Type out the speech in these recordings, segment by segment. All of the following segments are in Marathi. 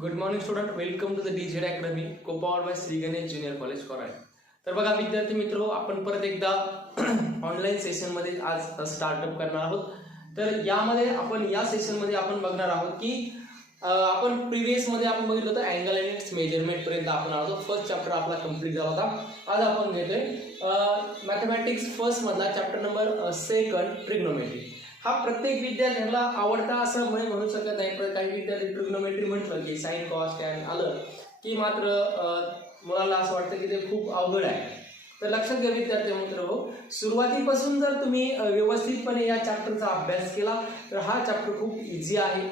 Good morning student, welcome to the DZ academy, co powered by Shri Ganesh junior college Koradi. तर बघा विद्यार्थी मित्र, आपण परत एकदा ऑनलाईन सेशन मध्ये आज स्टार्टअप करणार आहोत. तर यामध्ये आपण या सेशन मध्ये आपण बघणार आहोत की आपण प्रिव्हियस मध्ये आपण बघितलं होतं अँगल आणि इट्स मेजरमेंट पर्यंत आपण आहोत. फर्स्ट चॅप्टर आपला कंप्लीट झाला होता. आज आपण घेतोय मॅथमॅटिक्स फर्स्ट मधला चॅप्टर नंबर सेकंड, ट्रिग्नोमेट्री. हा प्रत्येक विद्यार्थ्याला आवडता असं म्हणू शकत नाही, पण काही विद्यार्थी ट्रिग्नोमेट्री म्हटलं की साइन कॉस टॅन आलं की मात्र मुलाला असं वाटतं की ते खूप अवघड आहे. तर लक्षात घ्या विद्यार्थी मित्रांनो, सुरुवातीपासून जर तुम्ही व्यवस्थितपणे या चॅप्टरचा अभ्यास केला तर हा चॅप्टर खूप इझी आहे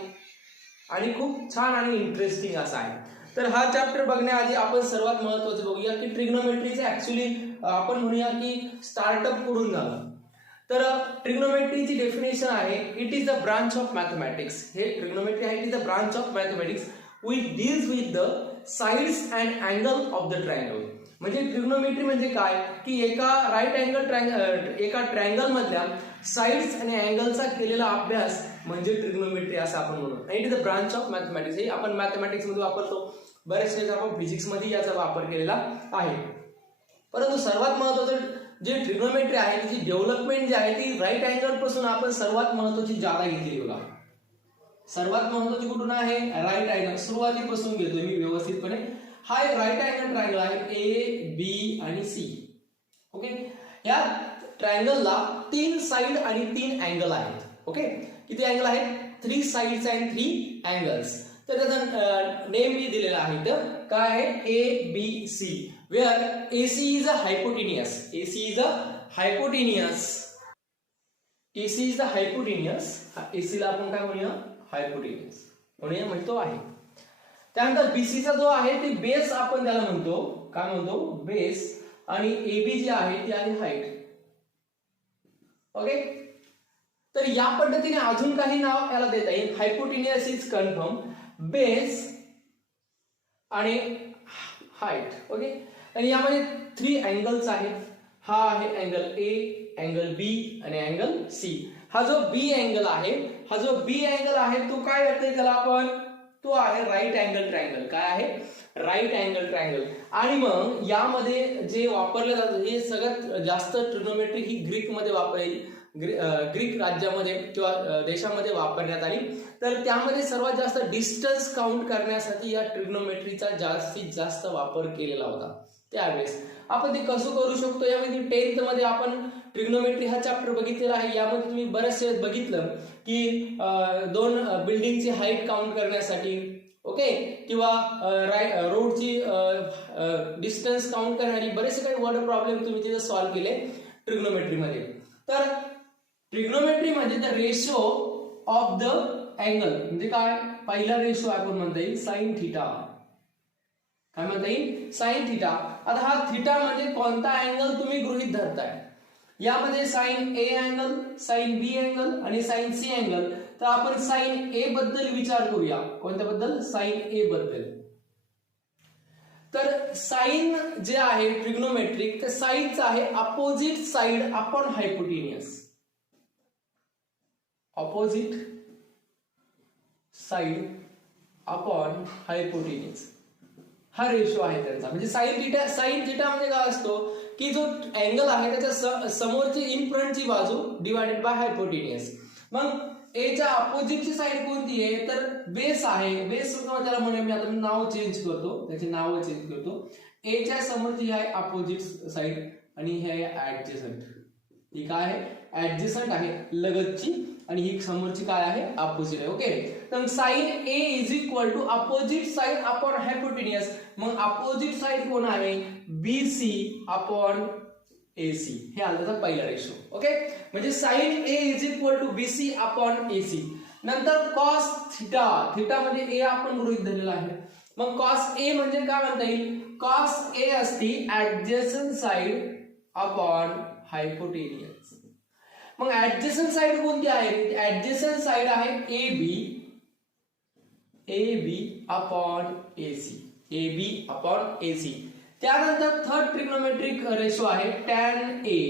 आणि खूप छान आणि इंटरेस्टिंग असा आहे. तर हा चॅप्टर बघण्याआधी आपण सर्वात महत्त्वाचं बघूया की ट्रिग्नोमेट्रीचं ऍक्च्युली आपण म्हणूया की स्टार्टअप कुठून झालं. तर ट्रिग्नोमेट्रीची डेफिनेशन आहे, it is the branch of mathematics. हे ट्रिग्नोमेट्री आहे, it is the branch of mathematics which deals with the sides and angle of the triangle. म्हणजे ट्रिग्नोमेट्री म्हणजे काय की एका राईट अँगल एका ट्रायंगल मधल्या साइड्स आणि अँगलचा केलेला अभ्यास म्हणजे ट्रिग्नोमेट्री असं आपण म्हणू. It is the branch of mathematics. हे आपण मॅथमॅटिक्स मध्ये वापरतो, बरेच वेळेस आपण फिजिक्स मध्ये याचा वापर केलेला आहे. परंतु सर्वात महत्त्वाचं जे ट्रिग्नोमेट्री आहे त्याची डेव्हलपमेंट जी आहे ती राईट अँगल पासून आपण सर्वात महत्त्वाची जागा घेतली बघा. सर्वात महत्त्वाची कुठून आहे? Right angle. सुरुवातीपासून घेतोय मी व्यवस्थितपणे. हा एक राईट अँगल ट्रायंगल आहे, ए बी आणि सी. ओके, या ट्रायंगलला 3 साइड आणि 3 अँगल आहेत. ओके, किती अँगल आहेत? 3 साइड्स अँड 3 अँगल्स. तर त्याचा नेम मी दिलेला आहे. तर काय आहे? A B C. where AC is a hypotenuse. AC is a hypotenuse. AC is the hypotenuse. AC ला आपण काय म्हणूया? हायपोटेन्यूस म्हणूया म्हणतो आहे. त्यानंतर BC चा जो आहे ते बेस आपण त्याला म्हणतो. काय म्हणतो? बेस. आणि AB जी आहे ती आहे हाईट. ओके, तर या पद्धतीने अजून काही नाव याला देता येईल. हायपोटेन्यूस इज कन्फर्म, बेस आणि हाईट. ओके, आणि यामध्ये 3 अँगल्स आहेत. हा आहे अँगल ए, अँगल बी आणि अँगल सी. हा जो बी अँगल आहे, हा जो बी अँगल आहे तो काय येतोय त्याला आपण? तो आहे राईट अँगल ट्रायंगल. काय आहे? Right angle triangle. आणि मग यामध्ये जे वापरलं जातं हे सगळ्यात जास्त ट्रिग्नोमेट्री ही ग्रीक मध्ये वापरली, ग्रीक राज्यामध्ये किंवा देशामध्ये वापरण्यात आली. तर त्यामध्ये सर्वात जास्त डिस्टन्स काउंट करण्यासाठी या ट्रिग्नोमेट्रीचा जास्तीत जास्त वापर केलेला होता त्यावेळेस. आपण ते कसं करू शकतो? यामध्ये 10th मध्ये आपण ट्रिग्नोमेट्री हा चॅप्टर बघितलेला आहे. यामध्ये तुम्ही बरेचसे बघितलं की 2 बिल्डिंगची हाईट काउंट करण्यासाठी, ओके, किंवा रोडची डिस्टन्स काउंट करणारी बरेचसे काही वर्ड प्रॉब्लेम तुम्ही तिथे सॉल्व्ह केले ट्रिग्नोमेट्री मध्ये. तर ट्रिग्नोमेट्री म्हणजे the ratio of the angle. म्हणजे काय? पहिला रेशो आपण म्हणता येईल साइन थिटा. काय म्हणता येईल? Sine theta. आता हा थिटा म्हणजे कोणता अँगल तुम्ही गृहीत धरताय. यामध्ये sine A angle, sine B angle आणि साइन सी अँगल. तर आपण साइन ए बद्दल विचार करूया. कोणत्याबद्दल? साइन ए बद्दल. तर साइन जे आहे ट्रिग्नोमेट्रिक, ते साइडचं आहे opposite side upon हायपोटेन्यूस. Opposite side upon हायपोटेन्यूस हा रेशो आहे त्यांचा. म्हणजे साइन थिटा. साइन थिटा म्हणजे काय असतो की जो अँगल आहे त्याच्या समोरची इन फ्रंटची बाजू डिवायडेड बाय हायपोटेन्यूस. मग ए च्या अपोजिटची साइड कोणती आहे? तर बेस आहे. बेस त्याला म्हणूया मी आता नाव चेंज करतो, त्याचे नाव चेंज करतो. ए च्या समोरची आहे अपोजिट साइड आणि हे आहे ऍडजसंट. ही काय आहे? ऍडजसंट आहे, लगतची. आणि ही समोरची काय आहे? अपोजिट आहे. ओके, तर sine A is equal to opposite side upon hypotenuse. मग अपोजिट साइड कोण आहे? BC upon AC. हे आलं त्याचा पहिला रेशो. ओके, म्हणजे sine A is equal to BC upon AC. नंतर कॉस थिटा. थिटा म्हणजे ए आपण गृहीत धरलेला आहे. मग कॉस ए म्हणजे काय म्हणता येईल? कॉस ए असती ऍडजसंट साइड अपॉन हायपोटेन्यूस. मग ऍडजसंट साइड कोणती आहे? ऍडजसंट साइड आहे AB upon AC. AB upon AC. त्यानंतर थर्ड ट्रिग्नोमेट्रिक रेशो आहे टॅन ए.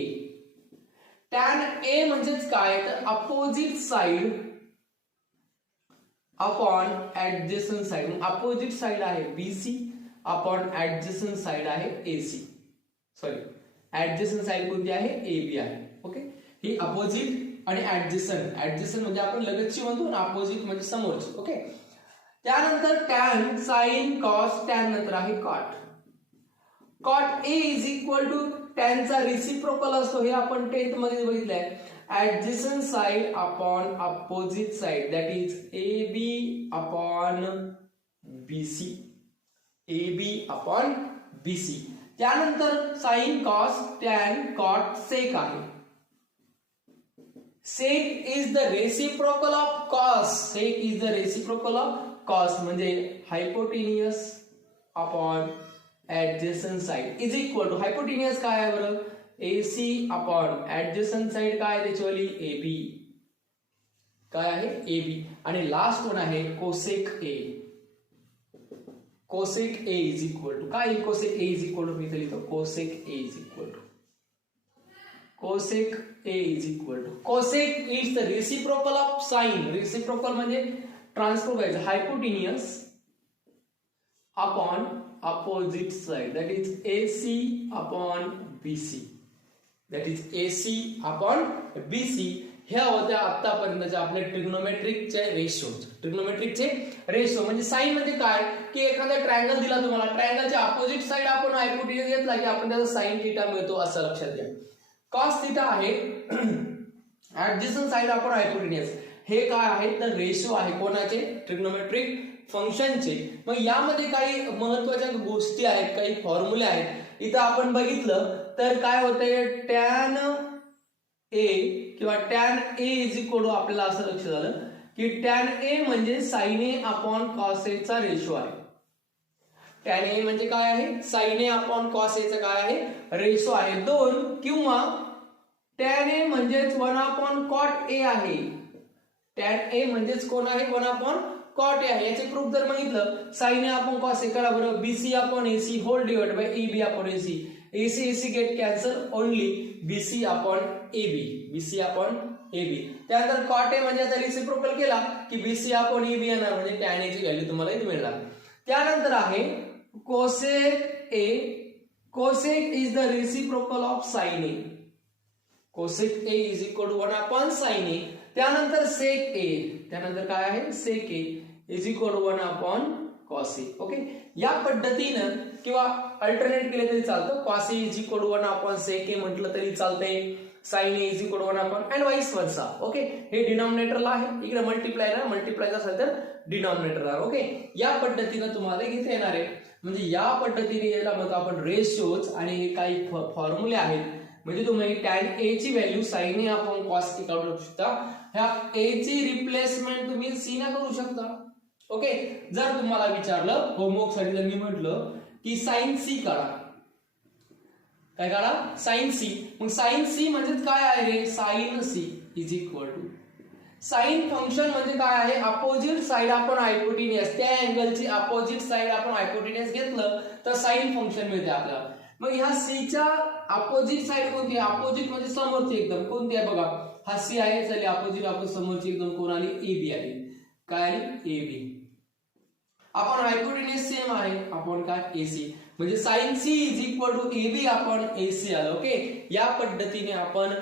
टॅन ए म्हणजेच काय? तर opposite side upon adjacent side, opposite side आहे BC अपॉन ऍडजस्टंट साइड आहे AC, सॉरी ऍडजस्टंट साइड कोणती आहे AB आहे. ओके, ही अपोजिट आणि ऍडजस्टंट, ऍडजस्टंट म्हणजे आपण लगतची म्हणतो ना, अपोजिट म्हणजे समोरची. ओके, त्यानंतर टॅन साइन कॉस, टॅन नंतर आहे cot. Cot A is equal to टॅनचा रिसिप्रोकल असतो, हे आपण 10th मध्ये बघितलंय. Adjacent side upon opposite side, that is AB upon BC, AB upon BC. त्यानंतर sine cos tan cot sec आहे. Sec is the reciprocal of cos, sec is the reciprocal of cos म्हणजे hypotenuse upon adjacent side is equal to, hypotenuse काय आहे बरं, AC अपॉन ऍडजस्टंट साइड काय आहे त्याच्यावाली AB, काय आहे AB. आणि लास्ट वन आहे cosec A, cosec A is equal to काय, cosec A is equal to मी इथे लिहितो cosec A is equal to, cosec A is equal to, cosec is the reciprocal of sine, reciprocal म्हणजे ट्रान्सफर करायचं, hypotenuse upon opposite side, that is AC upon BC, that is AC upon BC. ह्या होत्या आतापर्यंतच्या आपल्या ट्रिग्नोमेट्रिकचे रेशो. ट्रिग्नोमेट्रिकचे रेशो म्हणजे साइन म्हणजे काय, की एखादा ट्रायंगल दिला तुम्हाला, ट्रायंगलच्या अपोजिट साइड आपण हायपोटेनियस घेतला की आपण त्याचा साइन थीटा मिळतो, असं लक्षात घ्या. कॉस थीटा आहे ऍडजस्टंट साइड आपण हायपोटेनियस, हे काय आहे तर रेशो आहे कोणाचे, ट्रिग्नोमेट्रिक फंक्शनचे. मग यामध्ये काही महत्वाच्या गोष्टी आहेत, काही फॉर्म्युले आहेत. इथं आपण बघितलं तर काय होतंय, टॅन A किंवा tan A is equal to, आपल्याला असं लक्ष झालं की टॅन A म्हणजे sine A upon cos A चा रेशो आहे. टॅन A म्हणजे काय आहे, sine A upon cos A चा काय आहे रेशो आहे 2, किंवा टॅन A म्हणजेच 1 अपॉन कॉट A आहे. टॅन A म्हणजेच कोण आहे, 1 अपॉन कॉट A आहे. याचे प्रूफ जर बघितलं, sine A upon cos A करा बरोबर, BC upon AC whole divide by AB upon AC, AC get cancel, only BC upon AB, BC upon AB. त्यानंतर कॉट A म्हणजे याचा रिसिप्रोकल केला की BC अपॉन AB येणार, म्हणजे टॅन A ची व्हॅल्यू तुम्हाला इथे मिळणार. त्यानंतर आहे cosec A, cosec is the reciprocal of sine A, cosec A is equal to 1 upon sine A. त्यानंतर सेक A, त्यानंतर काय आहे sec A is equal to 1 upon cos A. Okay, या पद्धतीनं किंवा अल्टरनेट केले तरी चालतं, cos A is equal to 1 upon sec A म्हटलं तरी चालतंय, sine A is equal to 1 upon and vice versa. Okay, हे डिनॉमिनेटरला आहे, इकडे मल्टिप्लाय ना, मल्टिप्लाय असेल तर डिनॉमिनेटरला. ओके, या पद्धतीनं तुम्हाला घेता येणार आहे. म्हणजे या पद्धतीने याला म्हणतो आपण रेशोज, आणि हे काही फॉर्म्युले आहेत. म्हणजे तुम्ही टॅन A ची value sine A upon cos A काढू शकता. ह्या A ची रिप्लेसमेंट तुम्ही C ने करू शकता. ओके, जर तुम्हाला विचारलं होमवर्क साठी, जर मी म्हटलं की साइन C काढा, काय काढा साइन C, मग साइन C म्हणजे काय आहे रे, sine C is equal to, sine function म्हणजे काय आहे, अपोजिट साइड आपण हायपोटेनियस, त्या अँगलची अपोजिट साइड आपण हायपोटेनियस घेतलं तर साइन फंक्शन मिळते आपल्याला. मग ह्या C च्या अपोजिट साइड कोणती आहे, अपोजिट म्हणजे समोरची एकदम कोणती आहे बघा, हा C आहे, चले अपोजिट आपण समोरची एकदम कोण आली, AB आली, काय आली AB. आपण हायपोटेनियस सेम आहे, आपण काय AC, म्हणजे sine C is equal to AB upon AC आलं. ओके, या पद्धतीने आपण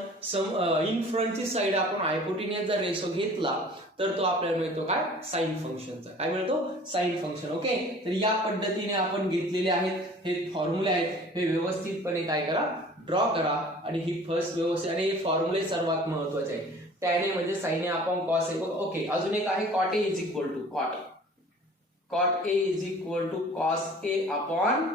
इन फ्रंटची साइड आपण हायपोटेनियस जर रेशो घेतला तर तो आपल्याला मिळतो काय, साइन फंक्शनचा, काय मिळतो साइन फंक्शन. ओके, तर या पद्धतीने आपण घेतलेले आहेत, हे फॉर्म्युले आहेत, हे व्यवस्थितपणे काय करा, ड्रॉ करा. आणि ही फर्स्ट व्यवस्थित, आणि हे फॉर्म्युले सर्वात महत्वाचे आहे. टॅन A म्हणजे sine A upon cos A. Okay, अजून एक आहे cot A is equal to cot A is equal to cos A upon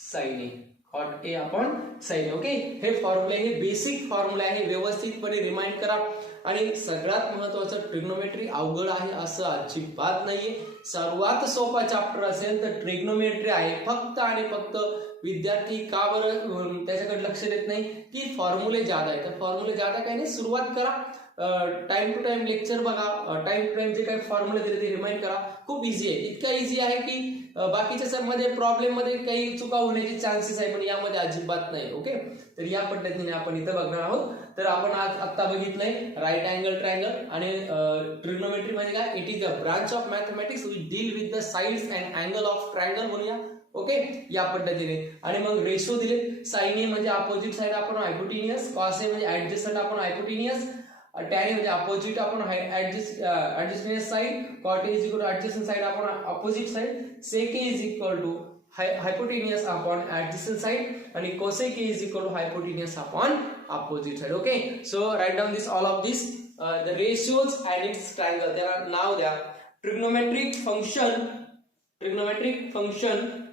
sine A, cot A upon sine A. Okay, हे फॉर्म्युले, हे बेसिक फॉर्म्युले आहे, व्यवस्थितपणे रिमाइंड करा. आणि सगळ्यात महत्वाचं, ट्रिग्नोमेट्री अवघड आहे असं अजिबात नाहीये. सर्वात सोपा चॅप्टर असेल तर ट्रिग्नोमेट्री आहे. फक्त आणि फक्त विद्यार्थी का बरं त्याच्याकडे लक्ष देत नाही की फॉर्म्युले ज्यादा आहे, तर फॉर्म्युले ज्यादा काही नाही, सुरुवात करा, टाइम टू टाइम लेक्चर बघा, टाइम टू टाइम जे काही फॉर्म्युला दिले ते रिमाइंड करा. खूप इझी आहे, इतका इझी आहे की बाकीच्या सबमध्ये प्रॉब्लेम मध्ये काही चुका होण्याचे चान्सेस आहे, पण यामध्ये अजिबात नाही. ओके, तर या पद्धतीने आपण इथं बघणार आहोत. तर आपण आज आत्ता बघितलंय राईट अँगल ट्रायंगल आणि ट्रिग्नोमेट्री म्हणजे काय, it is a branch of mathematics which deal with the sides and angle of triangle म्हणूया. ओके, या पद्धतीने. आणि मग रेशो दिले, साइन ए म्हणजे अपोजिट साइड आपण हायपोटेनियस, कॉस ए म्हणजे ऍडजस्टंट आपण हायपोटेनियस, टॅन ए म्हणजे अपोजिट आपण adjacent side, cot A is equal to adjacent side आपण opposite side, sec A is equal to hypotenuse upon adjacent side and cosec is equal to hypotenuse upon opposite side. Okay, so write down this, all of this, the ratios and its triangle. There are now there trigonometric function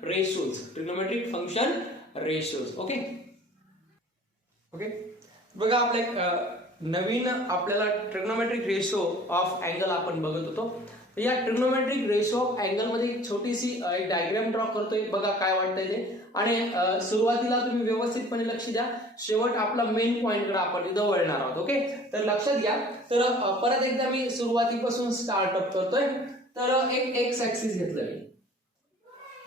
ratios, trigonometric function ratios. Okay, बघा आपल्या नवीन आपल्याला ट्रिग्नोमेट्रिक रेशो ऑफ अँगल आपण बघत होतो. या ट्रिग्नोमेट्रिक रेशो ऑफ अँगल मध्ये एक छोटीशी एक डायग्राम ड्रॉ करतोय, बघा काय वाटतंय ते. आणि सुरुवातीला तुम्ही व्यवस्थितपणे लक्ष द्या, शेवट आपला मेन पॉइंट कडे आपण इथं वळणार आहोत. ओके, तर लक्षात घ्या. तर परत एकदा मी सुरुवातीपासून स्टार्टअप करतोय. तर एक एक्स ऍक्सिस घेतलं मी.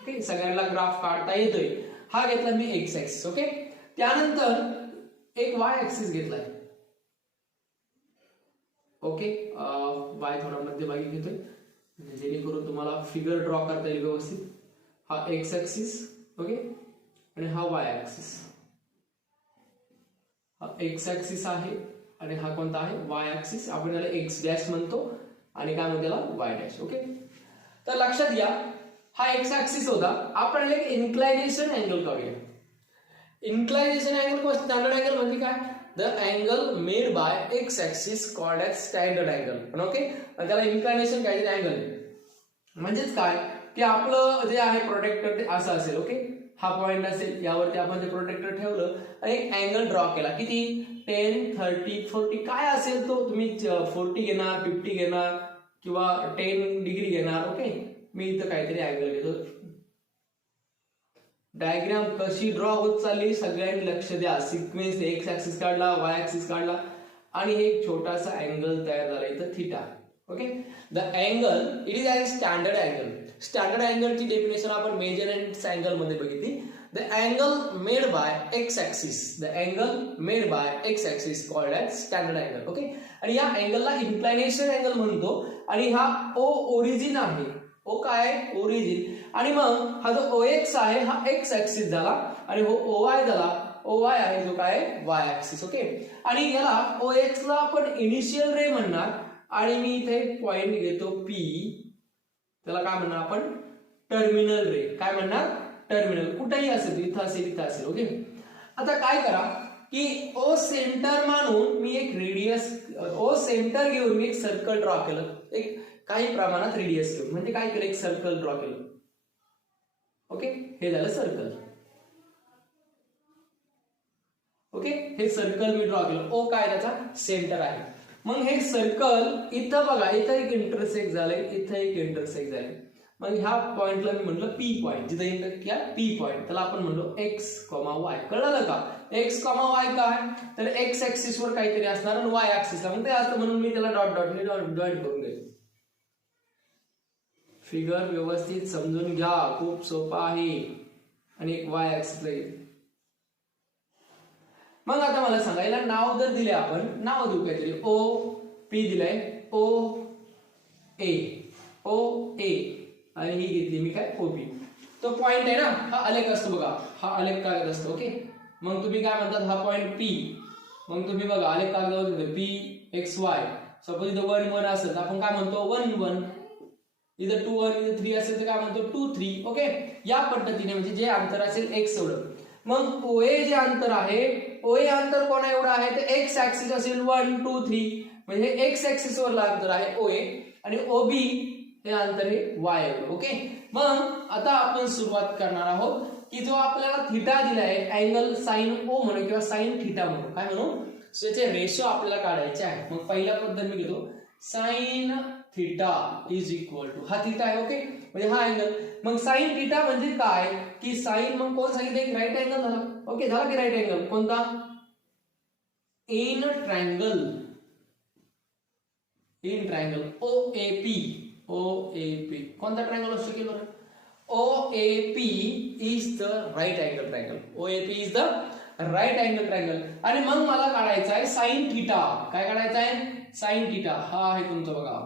ओके, सगळ्यांना ग्राफ काढता येतोय. हा घेतला मी एक्स ऍक्सिस. ओके, त्यानंतर एक वाय ऍक्सिस घेतलाय. ओके, वाय थोडा मध्यभागी घेतोय जेणेकरून तुम्हाला फिगर ड्रॉ करता येईल व्यवस्थित. हा एक्स ऍक्सिस, ओके, आणि हा वाय ऍक्सिस. हा एक्स ऍक्सिस आहे आणि हा कोणता आहे, वाय ऍक्सिस. आपण त्याला एक्स डॅश म्हणतो आणि काय म्हणतो त्याला, वाय डॅश. ओके, तर लक्षात घ्या, हा एक्स ऍक्सिस होता. आपण एक इन्क्लायनेशन अँगल काढूया. इन्क्लायनेशन अँगल, स्टँडर्ड अँगल म्हणजे काय, the angle made by x axis called as standard angle. पण ओके, त्याला इन्क्लायनेशन काय, अँगल म्हणजेच काय की आपलं जे आहे प्रोटेक्टर ते असं असेल. ओके, हा पॉइंट असेल, यावरती आपण ते प्रोटेक्टर ठेवलं आणि एक अँगल ड्रॉ केला. किती, 10, 30, 40 काय असेल तो, तुम्ही 40 घेणार, 50 घेणार किंवा 10 डिग्री घेणार. ओके, मी इथं काहीतरी अँगल घेतो. डायग्राम कशी ड्रॉ होत चालली सगळ्यांनी लक्ष द्या. सिक्वेन्स एक्स ऍक्सिस काढला, वाय ऍक्सिस काढला आणि एक छोटासा अँगल तयार झाला इथं, theta. Okay, the angle it is a standard angle. Standard अँगलची डेफिनेशन आपण मेजरमेंट अँगल मध्ये बघितली. The angle made by x axis, the angle made by x axis called as standard angle. Okay, आणि या अँगलला इन्क्लायनेशन अँगल म्हणतो. आणि हा ओ ओरिजिन आहे. ओ काय, ओरिजिन. आणि मग हा जो ओ एक्स आहे हा एक्स ऍक्सिस झाला आणि हो ओ वाय झाला, ओ वाय आहे जो काय, वाय ऍक्सिस. ओके, आणि याला ओ एक्स ला आपण इनिशियल रे म्हणणार आणि मी इथे एक पॉइंट घेतो पी, त्याला काय म्हणणार आपण, टर्मिनल रे. काय म्हणणार, टर्मिनल. कुठेही असेल, इथं असेल, इथं असेल. ओके, आता काय करा की ओ सेंटर मानून मी एक रेडियस, ओ सेंटर घेऊन मी एक सर्कल ड्रॉ केलं. एक काही प्रमाणात रेडियस घेऊन, म्हणजे काय केलं, एक सर्कल ड्रॉ केलं. ओके, हे झालं सर्कल. ओके, हे सर्कल मी ड्रॉ केलं. ओ काय, त्याचा सेंटर आहे. मग हे सर्कल इथं बघा, इथं एक इंटरसेक्ट झालंय, इथं एक इंटरसेक्ट झालंय. मग ह्या पॉइंटला मी म्हणलं पी पॉइंट, जिथं इंटरसेक्ट केला पी पॉइंट, त्याला आपण म्हणलो एक्स कॉमा वाय. कळलं का, एक्स कॉमा वाय काय, तर एक्स ऍक्सिस वर काहीतरी असणार आणि वाय ऍक्सिसला मग ते असतं, म्हणून मी त्याला डॉट डॉट जॉईंट करून घेतो. फिगर व्यवस्थित समजून घ्या, खूप सोपा आहे. आणि एक वाय ऍक्सिस येईल. मग आता मला सांगायला नाव जर दिले, आपण नाव देऊ काहीतरी, ओ पी दिलंय, ओ ए, ओ ए, आणि ही घेतली मी काय, ओ पी. तो पॉइंट आहे ना, हा आलेख असतो बघा, हा आलेख कागद असतो. ओके, मग तुम्ही काय म्हणतात, हा पॉइंट पी. मग तुम्ही बघा आलेख कागदावर पी एक्स वाय. सपोज इथं 1 1 असेल तर आपण काय म्हणतो 1 1. इथं 2 1, इथं 3 असेल तर काय म्हणतो 2 3. ओके, या पद्धतीने म्हणजे जे अंतर असेल एक्स एवढं. मग ओए जे अंतर आहे, ओए अंतर कोणा एवढं आहे, तर एक्स ऍक्सिस असेल 1 2 3, म्हणजे एक्स ऍक्सिस वरला अंतर आहे ओए, आणि ओबी हे अंतर आहे वाय एवढं. ओके, मग आता आपण सुरुवात करणार आहोत की जो आपल्याला थिटा दिलाय, अँगल साइन ओ म्हणू किंवा साइन थिटा म्हणू, काय म्हणू, त्याचे रेशो आपल्याला काढायचे आहे. मग पहिला पद्धत मी घेतो, sine theta is equal to, हा थिटा आहे. ओके, म्हणजे हा अँगल. मग साइन थिटा म्हणजे काय की साइन, मग कोण सांगितलं, एक राईट अँगल झाला. ओके, झाला की राईट अँगल कोणता, in triangle. In triangle OAP, OAP कोणता ट्रायंगल असू शकेल बरं? OAP is the right angle triangle. OAP is the right angle triangle. आणि मग मला काढायचा आहे साइन थीटा. काय काढायचा आहे? Sine theta. हा आहे तुमचा बघा,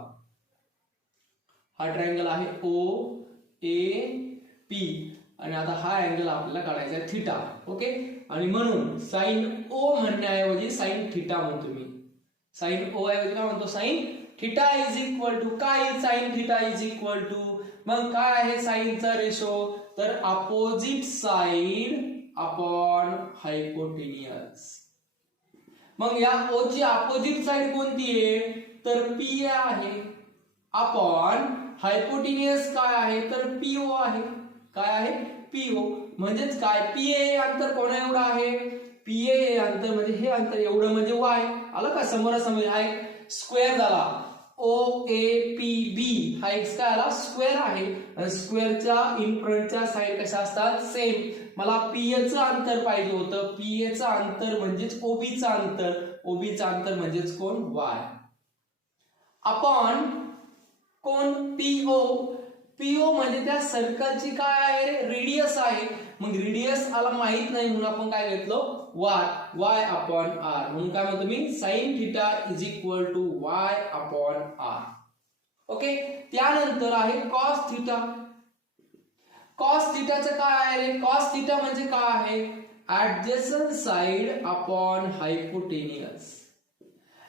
हा ट्रायंगल आहे OAP आणि आता हा अँगल आपल्याला काढायचा आहे थीटा. ओके, आणि म्हणून साइन O म्हणण्याऐवजी साइन थीटा म्हणतो मी. साइन O ऐवजी काय म्हणतो? Sine theta is equal to काय? Sine theta is equal to, मग काय आहे साइनचा रेशो? तर अपोजिट साइड अपॉन हायपोटेनियस. मग या O ची अपोजिट साइड कोणती आहे? तर PA आहे. अपॉन हायपोटेनियस काय आहे? तर PO आहे. काय आहे? PO. म्हणजेच काय? PA हे अंतर कोणा एवढं आहे? PA हे अंतर म्हणजे हे अंतर एवढं म्हणजे y. आलं का? समोरासमोर हा एक स्क्वेअर झाला. OAPB हा एक काय आला? स्क्वेअर आहे. आणि स्क्वेअरच्या इन फ्रंटच्या साइड कशा असतात? सेम. मला PA चं अंतर पाहिजे होतं. PA चं अंतर म्हणजेच OB चं अंतर. OB चं अंतर म्हणजेच कोण? y. अपॉन कोण? PO. PO म्हणजे त्या सर्कलची काय आहे? रेडियस आहे. मग रेडियस आला माहित नाही म्हणून आपण काय घेतलो? y upon r. म्हणून काय म्हणतो मी? Sine theta is equal to y upon r. Okay, त्यानंतर आहे कॉस थीटा. कॉस थीटाचं काय आहे? कॉस थीटा म्हणजे काय आहे? Adjacent side upon hypotenuse.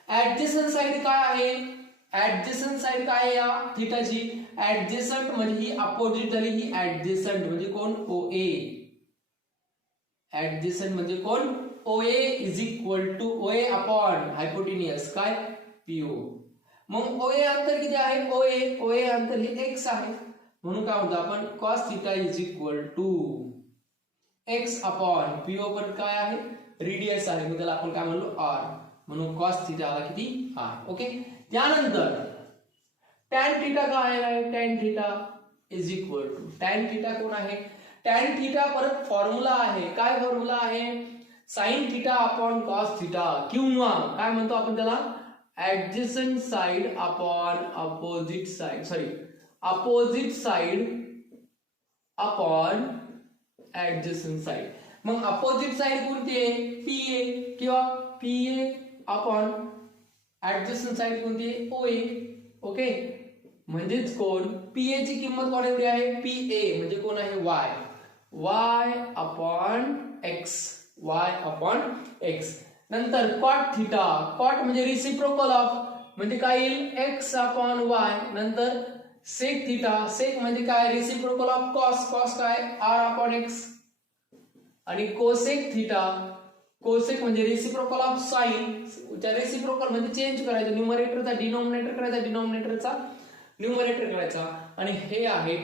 Adjacent side काय आहे? ऍडजसंट साइड काय आहे या थीटाची? ऍडजसंट म्हणजे ही अपोजिट झाली, ही ऍडजसंट म्हणजे कोण? OA. ऍडजसंट म्हणजे कोण? OA is equal to OA upon hypotenuse काय? PO. मग OA अंतर किती आहे? OA अंतर हे x आहे. म्हणून काय म्हणतो आपण? cos theta is equal to x upon PO पण काय आहे? रेडियस आहे. मग त्याला आपण काय म्हणलो? r. म्हणून cos थीटा आला किती? r. ओके, त्यानंतर tan थीटा काय आहे? tan theta is equal to, tan theta कोण आहे? tan थीटा परत फॉर्म्युला आहे. काय फॉर्म्युला आहे? sin theta upon cos theta, किंवा काय म्हणतो आपण त्याला? Adjacent side upon opposite side, sorry opposite side upon adjacent side. मग अपोजिट साइड कोणती आहे? PA, किंवा PA अपॉन ऍडजसंट साइड कोणती आहे? OA. ओके, म्हणजेच कोण? PA ची किंमत कोण एवढी आहे? PA म्हणजे कोण आहे? y upon x. y upon x. नंतर cot थीटा. cot म्हणजे रिसिप्रोकल ऑफ, म्हणजे काय येईल? x upon y. नंतर sec थीटा. sec म्हणजे काय? Reciprocal of cos. cos काय? r upon x. आणि cosec थीटा. cosec म्हणजे रिसिप्रोकल ऑफ sin. त्या रिसिप्रोकल म्हणजे चेंज करायचं, न्यूमरेटरचा डिनॉमिनेटर करायचा, डिनॉमिनेटरचा न्यूमरेटर करायचा. आणि हे आहे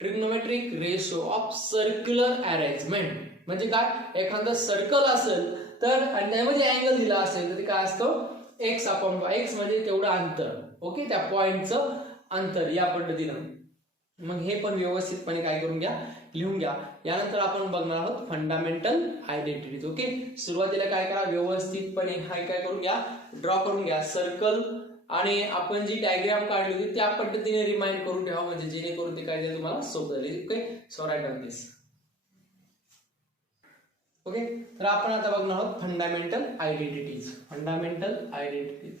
trigonometric ratio of circular arrangement. म्हणजे काय? एखादं सर्कल असेल तर आणि त्यामध्ये अँगल दिला असेल तर ते काय असतं? x upon y. x म्हणजे तेवढं अंतर. ओके, त्या पॉइंटचं अंतर या पद्धतीनं. मग हे पण व्यवस्थितपणे काय करून घ्या? लिहून घ्या. यानंतर आपण बघणार आहोत फंडामेंटल आयडेंटिटीज. ओके, सुरुवातीला काय करा? व्यवस्थितपणे हाय काय करून घ्या? ड्रॉ करून घ्या सर्कल. आणि आपण जी डायग्राम काढली होती त्या पद्धतीने रिमाइंड करून ठेवा, म्हणजे जेणेकरून ते काय तुम्हाला सोपं जाईल. Okay, so write on this. Okay, तर आपण आता बघणार आहोत fundamental identities. Fundamental identities.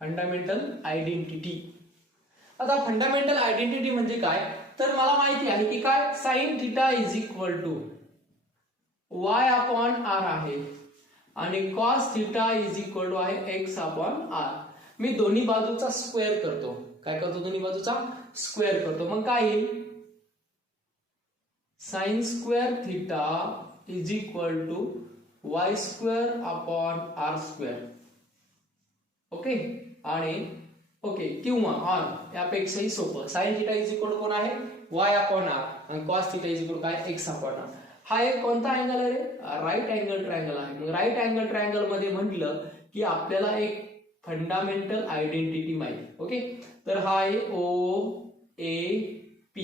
Fundamental identity. आता फंडामेंटल आयडेंटिटी म्हणजे काय? तर मला माहिती आहे की काय? Sine theta is equal to y upon r आहे आणि cos theta is equal to आहे x अपॉन r. मी दोन्ही बाजूचा स्क्वेअर करतो. काय करतो? दोन्ही बाजूचा स्क्वेअर करतो. मग काय येईल? Sine square theta is equal to y square upon r square. Okay, आणि ओके, किंवा r यापेक्षाही सोपं. साइन थीटा इज इक्वल कोण आहे? y अपॉन r आणि cos थीटा इज इक्वल काय? x upon r. हा एक कोणता अँगल आहे? राईट अँगल ट्रायंगल आहे. मग राईट अँगल ट्रायंगल मध्ये म्हटलं की आपल्याला एक फंडामेंटल आयडेंटिटी माहिती. ओके, तर हा आहे OAP.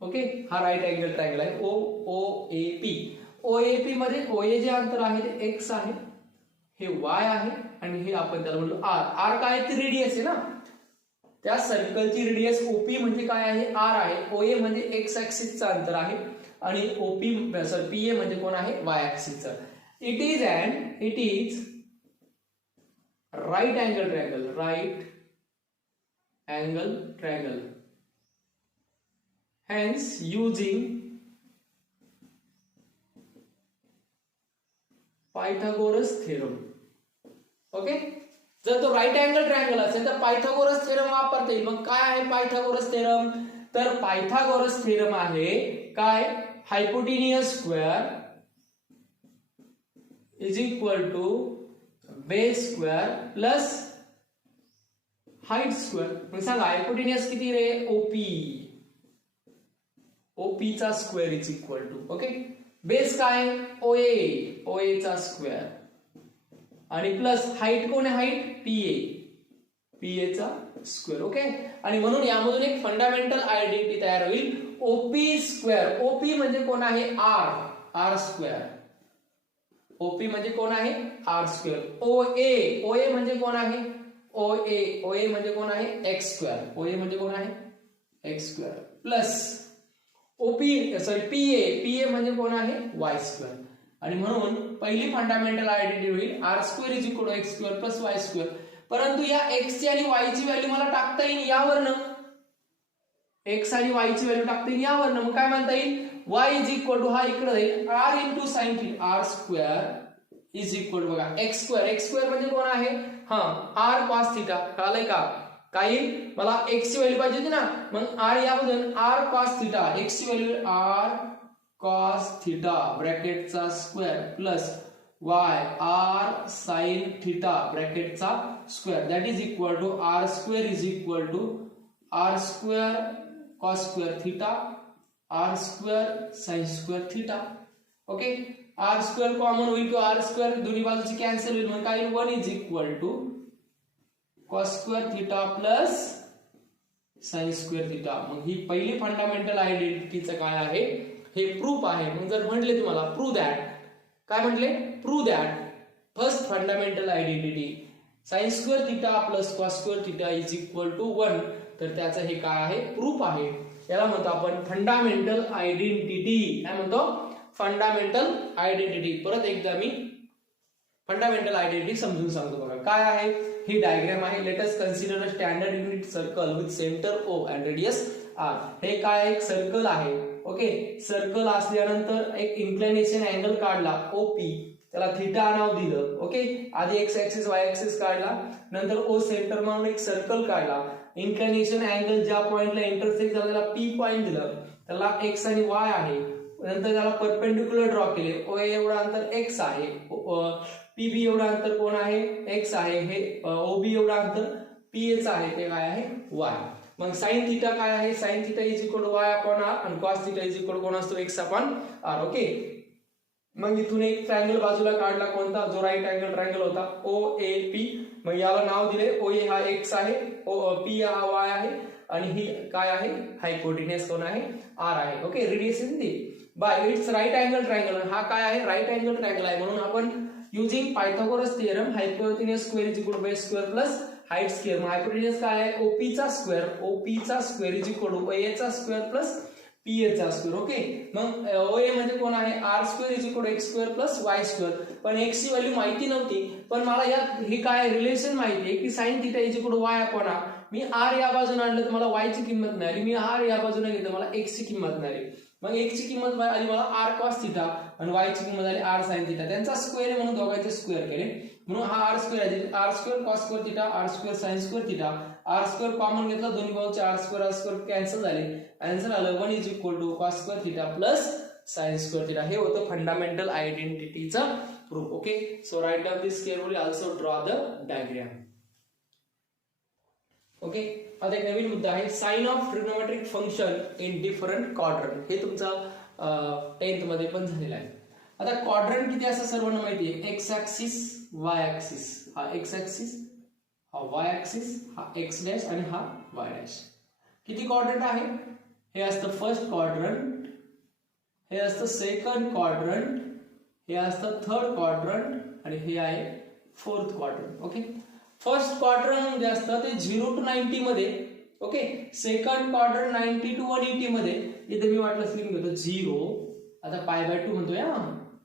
ओके, हा राईट अँगल ट्रायंगल आहे OAP. OAP मध्ये OA जे अंतर आहे ते x आहे, हे y आहे आणि हे आपण त्याला म्हणतो r काय ती रेडियस आहे ना, त्या सर्कलची रेडियस OP म्हणजे काय आहे r आहे, OA म्हणजे x ऍक्सिसचं अंतर आहे आणि PA म्हणजे कोण आहे y ऍक्सिसचं. It is right angle triangle, hence using Pythagoras theorem. Okay, जर तो राईट अँगल ट्रायंगल असेल तर पायथागोरस थेरम वापरता येईल. मग काय आहे पायथागोरस थेरम, तर पायथागोरस थेरम आहे काय, hypotenuse square is equal to base square plus height square. मग सांगा हायपोटेनियस किती रे, ओपी चा square is equal to, okay, base काय OA चा स्क्वेअर आणि प्लस हाईट कोण आहे, हाईट PA चा स्क्वेअर. ओके, आणि म्हणून यामधून एक फंडामेंटल आयडेंटिटी तयार होईल, OP स्क्वेअर. OP म्हणजे कोण आहे, R स्क्वेअर. OP म्हणजे कोण आहे, R स्क्वेअर. OA म्हणजे कोण आहे, OA म्हणजे कोण आहे, X स्क्वेअर. OA म्हणजे कोण आहे, X स्क्वेअर प्लस PA म्हणजे कोण आहे, Y स्क्वेअर. आणि म्हणून पहिली फंडामेंटल आयडेंटिटी होईल R square is equal to X square plus Y square. परंतु या X ची आणि Y ची व्हॅल्यू मला टाकता येईल यावरनं, X आणि Y ची व्हॅल्यू टाकता येईल यावरनं. मग काय म्हणता येईल, Y इज इक्वल टू हा इकडे जाईल R into sine theta, R square is equal to बघा X स्क्वेअर म्हणजे कोण आहे, R कॉस थीटा. कळालंय का, काही मला X ची व्हॅल्यू पाहिजे होती ना, मग R यामधून R कॉस थीटा, X ची व्हॅल्यू R कॉस थीटा ब्रॅकेटचा square plus Y R sine theta ब्रॅकेटचा square that is equal to R square is equal to R square cos square theta R square sine square theta. Okay, R square common होईल किंवा R स्क्वेअर दोन्ही बाजूची कॅन्सल होईल, मग काय 1 is equal to cos square theta plus sine square theta. मग ही पहिली फंडामेंटल आयडेंटिटीचं काय आहे, हे प्रूफ आहे. मग जर म्हटले तुम्हाला प्रूव्ह दॅट, काय म्हटले, prove that first fundamental identity sine square theta plus cos square theta is equal to 1, तर त्याचं हे काय आहे, प्रूफ आहे. याला म्हणतो आपण फंडामेंटल आयडेंटिटी. काय म्हणतो, फंडामेंटल आयडेंटिटी. परत एकदा मी फंडामेंटल आयडेंटिटी समजून सांगतो बघा. काय आहे, ही डायग्राम आहे. Let us consider a standard unit circle with centre O and radius R. हे काय, एक सर्कल आहे. ओके, सर्कल असल्यानंतर एक इन्क्लिनेशन अँगल काढला OP, त्याला थीटा नाव दिलं. ओके, आधी एक्स ऍक्सिस वाय ऍक्सिस काढला, नंतर O सेंटर म्हणून एक सर्कल काढला. इन्क्लिनेशन अँगल ज्या पॉइंटला इंटरसेक्ट झाला त्याला P पॉइंट दिलं, त्याला X आणि Y आहे. नंतर त्याला परपेंडिक्युलर ड्रॉ केले, OA एवढं अंतर X आहे, PB एवढं अंतर कोण आहे, X आहे, हे OB एवढं अंतर PA चं आहे, ते काय आहे, Y. मग साइन थीटा काय आहे, sine theta is equal to Y upon R आणि cos theta is equal to कोण असतो, X अपॉन R. ओके, मग इथून एक ट्रायंगल बाजूला काढला, कोणता, जो राईट अँगल ट्रायंगल होता OAP. मग याला नाव दिले, OA हा X आहे, P हा Y आहे आणि ही काय आहे, हायपोटेनियस कोण आहे, R आहे. Okay, radius is the by its right angle triangle. हा काय आहे, राईट अँगल ट्रायंगल आहे, म्हणून आपण using Pythagoras theorem hypotenuse square is equal to base square plus height square. मग हायपोटेनियस काय आहे, OP चा square is equal to OA चा स्क्वेअर प्लस PA चा स्क्वेअर. ओके, मग OA म्हणजे कोण आहे, R square is equal to X square plus Y square. पण X ची व्हॅल्यू माहिती नव्हती, पण मला या हे काय रिलेशन माहिती आहे की sine theta is equal to Y upon R. मी R या बाजूने आणलं तर मला Y ची किंमत नाही आली, मी R या बाजूने घेतलं मला X ची किंमत नाही आली. मग X ची किंमत आली मला R cos थीटा आणि Y ची किंमत आली R sin थीटा. त्यांचा स्क्वेअर आहे म्हणून दोघांचे स्क्वेअर केले, म्हणून हा R स्क्वेअर आहे, R square cos square theta R square sin square theta. R square common घेतला, दोन्ही बाजूचे R स्क्वेअर कॅन्सल झाले, आन्सर आलं 1 is equal to cos square theta plus sin square theta. हे होतं फंडामेंटल आयडेंटिटीचं proof. Okay, so write down this carefully, also draw the diagram. Okay, आता एक नवीन मुद्दा आहे, sign of trigonometric function in different quadrant. हे तुमचं 10th मध्ये पण झालेलं आहे. आता क्वाड्रंट किती असं सर्वांना माहिती आहे, एक्स ऍक्सिस वाय ऍक्सिस. हा एक्स ऍक्सिस, हा वाय ऍक्सिस, हा एक्स डॅश आणि हा वाय डॅश. किती क्वाड्रंट आहे, हे असतं फर्स्ट क्वाड्रंट, हे असतं सेकंड क्वाड्रंट हे असतं थर्ड क्वाड्रंट आणि हे आहे fourth quadrant. Okay, first quadrant म्हणजे असतं ते 0 to 90 मध्ये. ओके, सेकंड क्वाड्रंट 90 to 180 मध्ये. इथे मी वाटलं लिहून घेतो 0, आता π/2 म्हणतोय हा.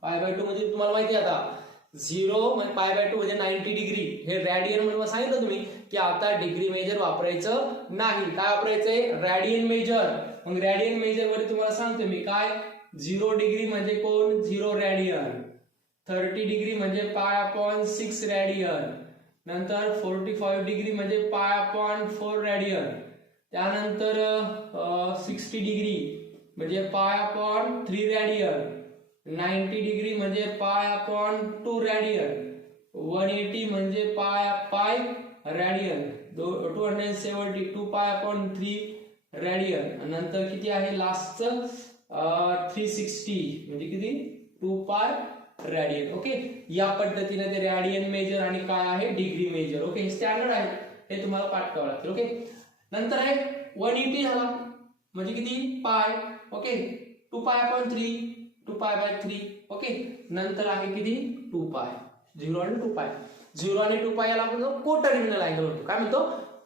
π/2 म्हणजे तुम्हाला माहिती आहे आता 0 म्हणजे π/2 म्हणजे 90 डिग्री. हे रॅडियन मध्ये सांगितलं तुम्ही की आता डिग्री मेजर वापरायचं नाही. काय वापरायचंय? Radian measure. मग रॅडियन मेजर वर तुम्हाला सांगतो मी काय. 0 डिग्री म्हणजे कोण? 0 रॅडियन. 30 डिग्री म्हणजे π/6 रॅडियन. नंतर 45 डिग्री म्हणजे π/4 रॅडियन. त्यानंतर 60 डिग्री म्हणजे π/3 रॅडियन. 90 डिग्री म्हणजे π/2 रॅडियन. 180 म्हणजे π रॅडियन. 270 2π/3 रॅडियन. नंतर किती आहे लास्टचं 360 म्हणजे किती 2π रॅडियन. ओके, या पद्धतीने ते रॅडियन मेजर आणि काय आहे डिग्री मेजर. ओके, हे स्टँडर्ड आहे, हे तुम्हाला पाठ करावं लागतील. ओके, नंतर आहे 180 झाला म्हणजे किती पाय. ओके, 2π/3 2π/3. ओके, नंतर आहे किती 2π. 0 आणि 2π. 0 आणि 2π याला आपण कोटर्मिनल अँगल म्हणतो. काय म्हणतो?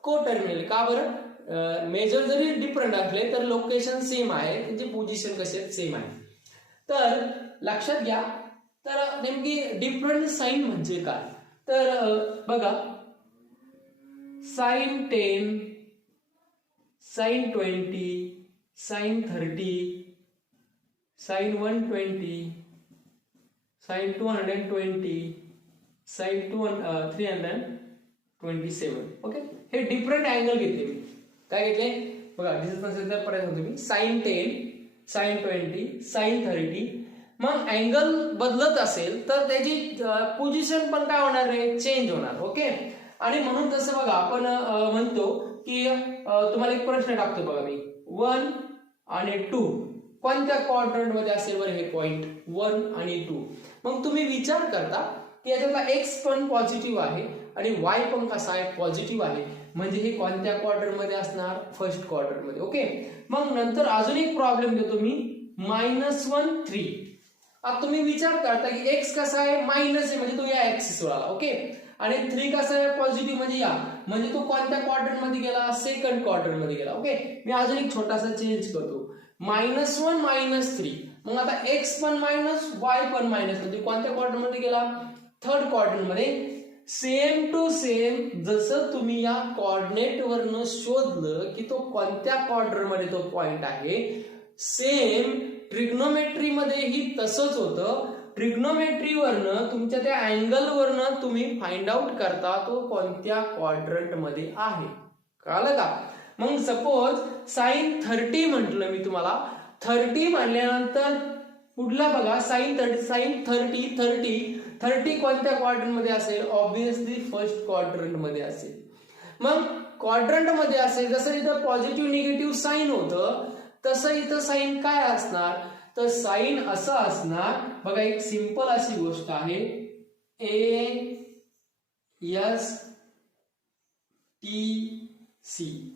कोटर्मिनल. का बरं? मेजर जरी डिफरंट असले तर लोकेशन सेम आहे, त्यांची पोझिशन कशी सेम आहे. तर लक्षात घ्या. तर नेमकी डिफरंट साइन म्हणजे काय? तर बघा, sin 10, sin 20, sin 30, sin 120, sin 220, sin 327. Okay, हे डिफरंट अँगल घेतले मी. काय घेतले बघा, दिसत नसेल तर परत सांगतो मी. sin 10, sin 20, sin 30. मग अँगल बदलत असेल तर त्याची पोझिशन पण काय होणार आहे? चेंज होणार. ओके, आणि म्हणून तसं बघा आपण म्हणतो की तुम्हाला एक प्रश्न टाकतो बघा मी. 1 आणि 2 कोणत्या क्वाड्रंट मध्ये असेल बरं हे पॉइंट 1 आणि 2. मग तुम्ही विचार करता की याच्यातला एक्स पण पॉझिटिव्ह आहे आणि वाय पण कसा आहे? पॉझिटिव्ह आहे. म्हणजे हे कोणत्या क्वाड्रंट मध्ये असणार? फर्स्ट क्वाड्रंट मध्ये. ओके, मग नंतर अजून एक प्रॉब्लेम देतो मी. -1 3. आता तुम्ही विचार करता की एक्स कसा आहे? मायनस आहे म्हणजे तो या ऍक्सिस वर आला. ओके, आणि 3 कसा आहे? पॉझिटिव्ह म्हणजे या, म्हणजे तो कोणत्या क्वाड्रंट मध्ये गेला? सेकंड क्वाड्रंट मध्ये गेला. ओके, मी अजून एक छोटासा चेंज करतो. -1 -3. मग आता एक्स पण मायनस, वाय पण मायनस, म्हणजे कोणत्या क्वाड्रंट मध्ये गेला? थर्ड क्वाड्रंट मध्ये. सेम टू सेम जसं तुम्ही या कोऑर्डिनेट वरनं शोधलं की तो कोणत्या क्वाड्रंट मध्ये तो पॉइंट आहे, सेम ट्रिग्नोमेट्री मध्ये ही तसंच होतं. ट्रिग्नोमेट्री वरनं तुमच्या त्या अँगल वरनं तुम्ही फाइंड आउट करता तो कोणत्या क्वाड्रंट मध्ये आहे. कळलं का? मग सपोज sin 30 म्हटलं मी तुम्हाला. 30 म्हणल्यानंतर पुढला बघा sin 30 कोणत्या क्वाड्रंट मध्ये असेल? ऑब्विसली फर्स्ट क्वाड्रंट मध्ये असेल. मग क्वाड्रंट मध्ये असेल, जसं इथं पॉझिटिव्ह निगेटिव्ह साइन होतं तसं इथं साइन काय असणार? तर साइन असं असणार बघा, एक सिंपल अशी गोष्ट आहे.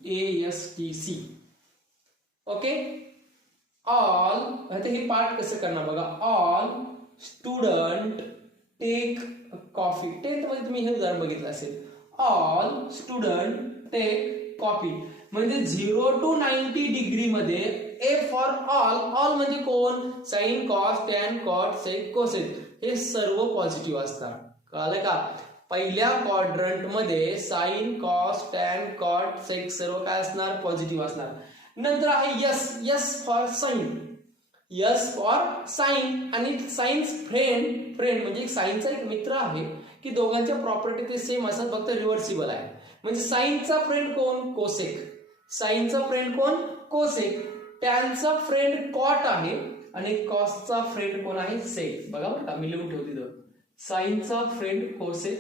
ASTC. Okay, all. आता हे पार्ट कसं करणार बघा. All student take coffee. 10th मध्ये तुम्ही हे उदाहरण बघितलं असेल. ऑल स्टुडंट टेक कॉफी म्हणजे 0 to 90 डिग्री मध्ये ए फॉर ऑल. ऑल म्हणजे कोण? Sine, cos, tan, cot, sec, cosec. हे सर्व पॉझिटिव्ह असतात. कळलं का? पहिल्या क्वाड्रंट मध्ये sine, cos, tan, cot, sec सर्व काय असणार? पॉझिटिव्ह असणार. नंतर आहे yes for sine. Yes for sine आणि साइन्स फ्रेंड म्हणजे साइनचा एक मित्र आहे की दोघांच्या प्रॉपर्टी ते सेम असतात, फक्त रिव्हर्सिबल आहे. म्हणजे साइनचा फ्रेंड कोण? कोसेक. साइनचा फ्रेंड कोण? कोसेक. टॅनचा फ्रेंड कॉट आहे आणि कॉसचा फ्रेंड कोण आहे? सेक. बघा बरं का, मी लिहून ठेवते. साइनचा फ्रेंड कोसेक,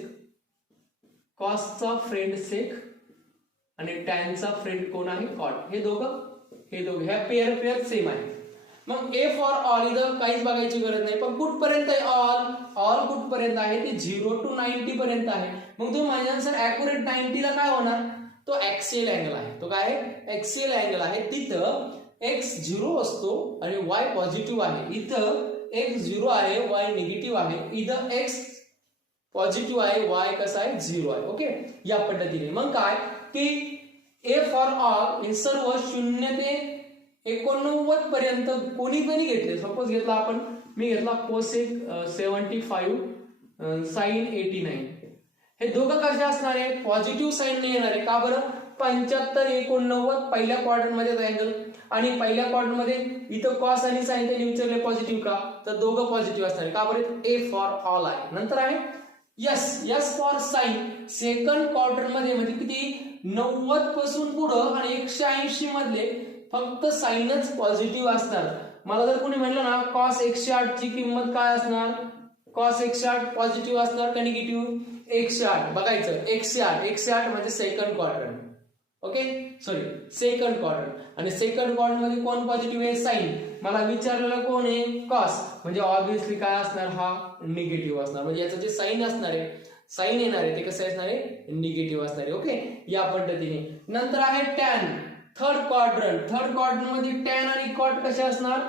कॉसचा फ्रेंड सेक आणि टॅनचा फ्रेंड कोण आहे? कॉट. हे दोघं ह्या पेअर सेम आहे. मग ए फॉर ऑल इथं काहीच बघायची गरज नाही. पण कुठपर्यंत आहे ऑल कुठपर्यंत आहे? ते 0 to 90 पर्यंत आहे. मग तो माझ्यानुसार ऍक्युरेट 90 ला काय होणार? तो ऍक्सियल अँगल आहे. तो काय आहे? ऍक्सियल अँगल आहे. तिथं एक्स 0 असतो आणि वाय पॉझिटिव्ह आहे. इथं एक्स 0 आहे, वाय निगेटिव्ह आहे, इथं एक्स पॉझिटिव्ह आहे, वाय कसा आहे 0 आहे. ओके, या पद्धतीने. मग काय की ए फॉर ऑल हे सर्व 0 ते 89 पर्यंत कोणी कोणी घेतले. सपोज घेतला आपण, मी घेतला कोसेक 75 साइन 89. हे दोघं कसे असणार आहे, पॉझिटिव्ह साइन नाही येणार आहे. का बरं, 75 89 पहिल्या क्वाड्रंट मध्ये अँगल, आणि पहिल्या क्वाड्रंट मध्ये इथं कॉस आणि साइन त्यांनी विचारले पॉझिटिव्ह का, तर दोघं पॉझिटिव्ह असणार आहे. का बरं, ए फॉर ऑल आहे. नंतर आहे yes for sine second quarter मध्ये, म्हणजे किती 90 पासून पुढं आणि 180 मधले फक्त साइनच पॉझिटिव्ह असणार. मला जर कोणी म्हणलं ना कॉस 108 ची किंमत काय असणार, कॉस 108 पॉझिटिव्ह असणार का निगेटिव्ह, 108 बघायचं, 108 म्हणजे second quarter. Okay, sorry second quarter, आणि सेकंड क्वार्टर मध्ये कोण पॉझिटिव्ह आहे, साइन. मला विचारलेलं कोण आहे, कॉस, म्हणजे ऑब्विसली काय असणार, हा निगेटिव्ह असणार. म्हणजे याचं जे साइन असणार आहे, साइन येणार आहे ते कसं असणार आहे, निगेटिव्ह असणार आहे. ओके, या पद्धतीने. नंतर आहे टॅन थर्ड क्वाड्रंट मध्ये टॅन आणि कॉट कसे असणार,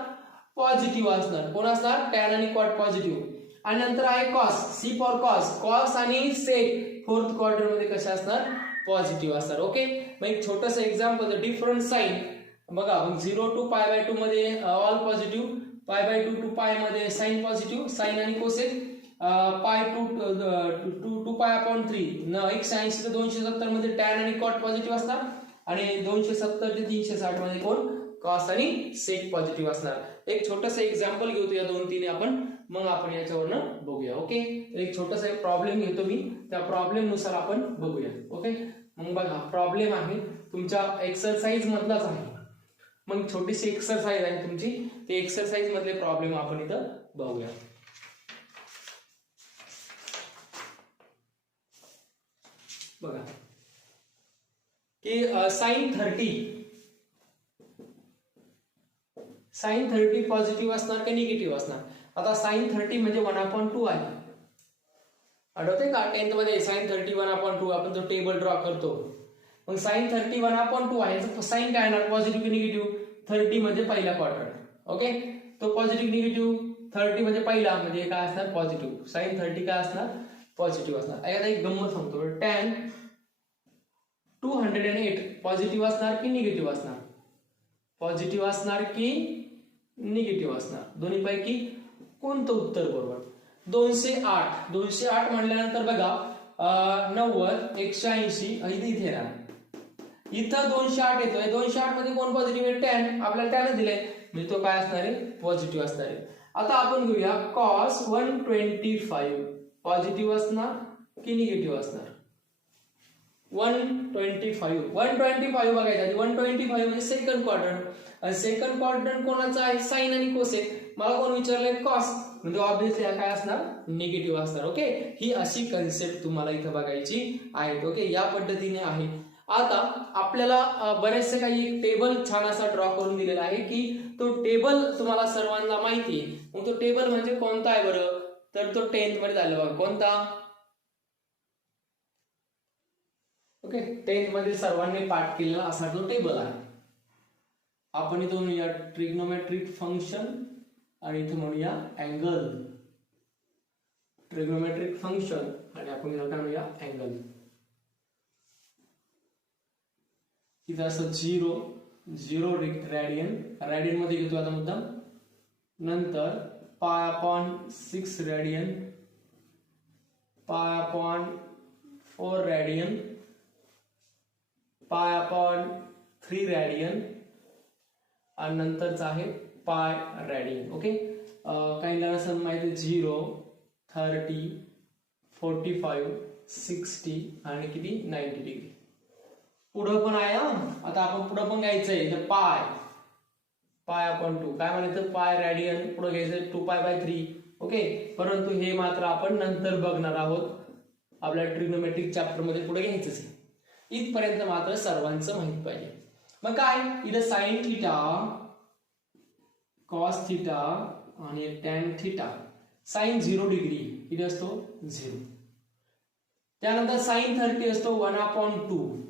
पॉझिटिव्ह असणार. कोण असणार, टॅन आणि कॉट पॉझिटिव्ह. आणि नंतर आहे कॉस, सी फॉर कॉस आणि सेक फोर्थ क्वाड्रंट मध्ये कसे असणार, पॉझिटिव्ह असणार. ओके, मग एक छोटंसं एक्झाम्पल, डिफरंट साइन बघा. 0 टू π/2 मध्ये ऑल पॉझिटिव्ह, π/2 टू π मध्ये साइन पॉझिटिव्ह, साइन आणि कोसेक, पाय टू π/3 180 ते 270 मध्ये टॅन आणि कॉट पॉझिटिव्ह असणार, आणि 270 ते 360 मध्ये कोण, कॉस आणि सेक पॉझिटिव्ह असणार. एक छोटंसं एक्झाम्पल घेतो या 2-3 आपण, मग आपण याच्यावरनं बघूया. ओके, एक छोटासा प्रॉब्लेम घेतो मी, त्या प्रॉब्लेम नुसार आपण बघूया. ओके, मग बघा प्रॉब्लेम आहे तुमच्या एक्सरसाइज मधलाच आहे. मग छोटीशी एक्सरसाइज आहे तुमची, ते एक्सरसाइज मधले प्रॉब्लेम आपण इथं बघूया. बघा की साइन 30 पॉझिटिव्ह असणार का निगेटिव्ह असणार. आता साइन 30 म्हणजे 1/2 आहे. आठवते का 10th मध्ये साइन 30 1/2 आपण जो टेबल ड्रॉ करतो. मग साइन 30 1/2 आहे, साइन काय येणार, पॉझिटिव्ह की निगेटिव्ह. 30 म्हणजे पहिला क्वार्टर. ओके, तो पॉझिटिव्ह निगेटिव्ह, 30 म्हणजे पहिला म्हणजे काय असणार, पॉझिटिव्ह. साइन 30 काय असणार, पॉझिटिव्ह असणार. आता एक गंमत सांगतो, टॅन 208 पॉझिटिव्ह असणार की निगेटिव्ह असणार, पॉझिटिव्ह असणार की निगेटिव्ह असणार, दोन्ही पैकी कोणतं उत्तर बरोबर. 208 म्हणल्यानंतर बघा 90 180 इथे येणार, इथं 208 येतोय. 208 मध्ये कोण पॉझिटिव्ह आहे, टॅन. आपल्याला टॅन दिलंय, म्हणजे तो काय असणार आहे, पॉझिटिव्ह असणार आहे. आता आपण घेऊया कॉस 125 पॉझिटिव्ह असणार की निगेटिव्ह असणार. 125 बघायचं. 125 म्हणजे सेकंड क्वाड्रंट, सेकंड क्वाड्रंट कोणाचा आहे, साइन आणि कोसेक. मला कोण विचारलंय, कॉस, म्हणजे ऑब्विसली काय असणार, निगेटिव्ह असणार. ओके, ही अशी कन्सेप्ट तुम्हाला इथं बघायची आहे. ओके, या पद्धतीने आहे. आता आपल्याला बरेचसे काही टेबल छान असा ड्रॉ करून दिलेला आहे, की तो टेबल तुम्हाला सर्वांना माहिती आहे. मग तो टेबल म्हणजे कोणता आहे बरं, तर तो 10th मध्ये झाला बघा. कोणता, ओके, 10th मध्ये सर्वांनी पाठ केलेला असा तो टेबल आहे. आपण इथं म्हणूया ट्रिग्नोमेट्रिक फंक्शन, आणि इथं म्हणूया अँगल. ट्रिग्नोमेट्रिक फंक्शन आणि आपण इथं काय म्हणूया अँगल. इथं असं 0 रॅडियन मध्ये घेतो आता मुद्दाम. नंतर π/6 रॅडियन, π/4 रॅडियन, π/3 रॅडियन, आणि नंतरचा आहे पाय रॅडियन. ओके, काही असं माहिती 0 30 45 60 आणि किती 90 डिग्री. पुढं पण आहे. आता आपण पुढं पण घ्यायचंय, तर π/2 काय म्हणायचं, पाय रॅडियन पुढे घ्यायचं 2π/3. ओके, परंतु हे मात्र आपण नंतर बघणार आहोत, आपल्या ट्रिग्नोमेट्रिक चॅप्टर मध्ये पुढे घ्यायचंच आहे. इथपर्यंत मात्र सर्वांचं माहित पाहिजे. मग काय, इथं साइन थिटा, कॉस थिटा आणि टॅन थिटा. साइन 0 डिग्री इथे असतो 0. त्यानंतर साइन 30 असतो 1/2,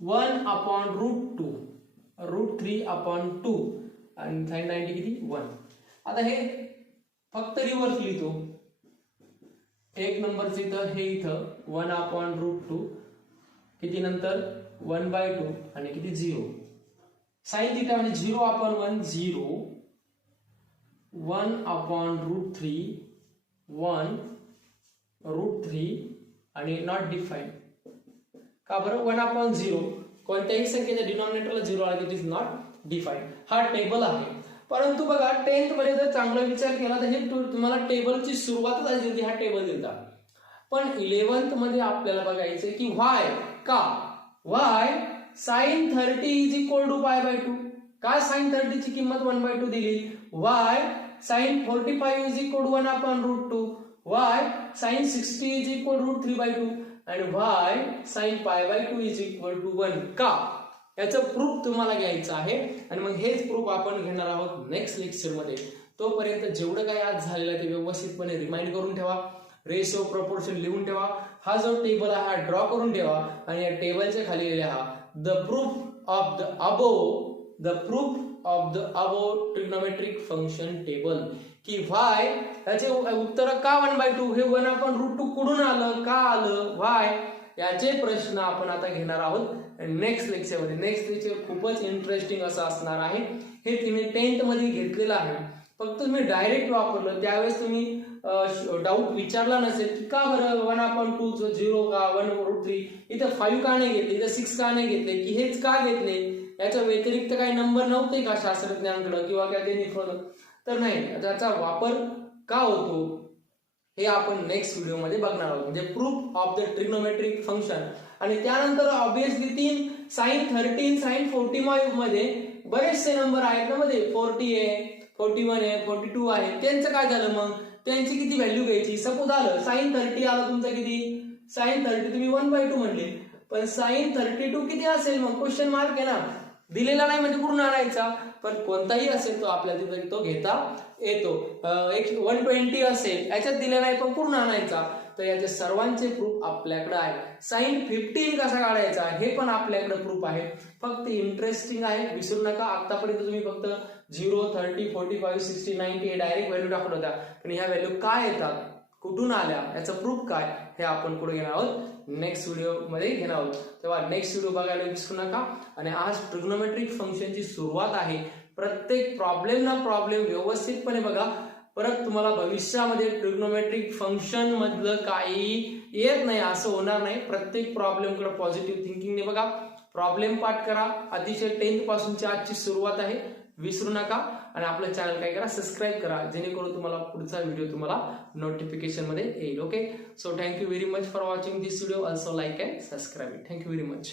1/√2, √3/2, आणि साइन 90 किती 1. आता हे फक्त रिव्हर्स लिहितो. एक नंबरचं इथं हे इथं 1/√2 किती नंतर 1/2 आणि किती 0. साइन थिटा म्हणजे 0/1 0 1/√3 1√3 आणि नॉट डिफाईन. का बरं 1/0 कोणत्याही संख्येच्या डिनॉमिनेटरला 0 आला इट इज नॉट डिफाईन. हा टेबल आहे. परंतु बघा 10th मध्ये जर चांगला विचार केला तर हे तुम्हाला टेबलची सुरुवातच आली होती, हा टेबल दिलता. पण 11th मध्ये आपल्याला बघायचंय की वाय का why sin 30 is equal to π/2. का sin 30 ची किंमत 1/2 दिली. Why sin 45 is equal to 1/√2. Why sin 60 is equal to √3/2 आणि why sin π/2 is equal to 1. का याचं प्रूफ तुम्हाला घ्यायचं आहे आणि मग हेच प्रूफ आपण घेणार आहोत नेक्स्ट लेक्चर मध्ये. तोपर्यंत जेवढं काही आज झालेलं आहे ते व्यवस्थितपणे रिमाइंड करून ठेवा. रेशो प्रपोर्शन लिहून ठेवा. हा जो टेबल आहे हा ड्रॉ करून ठेवा आणि या टेबलच्या खाली लिहा the proof of the above trigonometric function table. की वाय याचे उत्तर का 1/2 हे 1/√2 कुठून आलं, का आलं, वाय याचे प्रश्न आपण आता घेणार आहोत नेक्स्ट लेक्चर मध्ये. नेक्स्ट लेक्चर खूपच इंटरेस्टिंग असं असणार आहे. हे तुम्ही 10th मध्ये घेतलेलं आहे. फक्त तुम्ही डायरेक्ट वापरलं त्यावेळेस तुम्ही डाऊट विचारला नसेल की का बरं 1/2 0 का 1√3 इथं 5 का नाही घेतले, इथं 6 का नाही घेतले, की हेच का घेतले, याच्या व्यतिरिक्त काही नंबर नव्हते का शास्त्रज्ञांकडे किंवा काय त्यांनी तर नाही. त्याचा वापर का होतो हे आपण नेक्स्ट व्हिडिओ मध्ये बघणार आहोत. म्हणजे proof of the trigonometric function. आणि त्यानंतर ऑब्विसली 3 sin 13 sin 45 मध्ये बरेचसे नंबर आहेत ना मध्ये 40 आहे 41 आहे 42 आहे. त्यांचं काय झालं मग, त्यांची किती व्हॅल्यू घ्यायची. सपोज आलं sin 30 आलं तुमचं किती, sin 30 तुम्ही 1/2 म्हणले, पण sin 32 किती असेल मग क्वेश्चन मार्क आहे ना. दिलेला नाही म्हणजे कुठून आणायचा, पण कोणताही असेल तो आपल्याला तिथं तो घेता येतो. 120 असेल याच्यात दिले नाही पण कुठून आणायचा, तर याचे सर्वांचे प्रूफ आपल्याकडे आहे. sin 15 कसा काढायचा हे पण आपल्याकडे प्रूफ आहे. फक्त इंटरेस्टिंग आहे, विसरू नका. आतापर्यंत तुम्ही फक्त 0 30 45 60 90 हे डायरेक्ट व्हॅल्यू टाकत होता, पण ह्या व्हॅल्यू काय येतात, कुठून आल्या, याचं प्रूफ काय हे आपण पुढे घेणार आहोत, नेक्स्ट व्हिडिओ मध्ये घेणार आहोत. तेव्हा नेक्स्ट व्हिडिओ बघायला विसरू नका. आणि आज ट्रिग्नोमेट्रिक फंक्शनची सुरुवात आहे. प्रत्येक प्रॉब्लेम ना प्रॉब्लेम व्यवस्थितपणे बघा. परत तुम्हाला भविष्यामध्ये ट्रिग्नोमेट्रिक फंक्शन मधलं काही येत नाही असं होणार नाही. प्रत्येक प्रॉब्लेम कडे पॉझिटिव्ह थिंकिंगने बघा. प्रॉब्लेम पाठ करा. अतिशय 10th पासूनची आजची सुरुवात आहे, विसरू नका. आणि आपलं चॅनल काय करा, सबस्क्राईब करा, जेणेकरून तुम्हाला पुढचा व्हिडिओ तुम्हाला नोटिफिकेशन मध्ये येईल. Okay, so thank you very much for watching this video. Also like and subscribe. Thank you very much.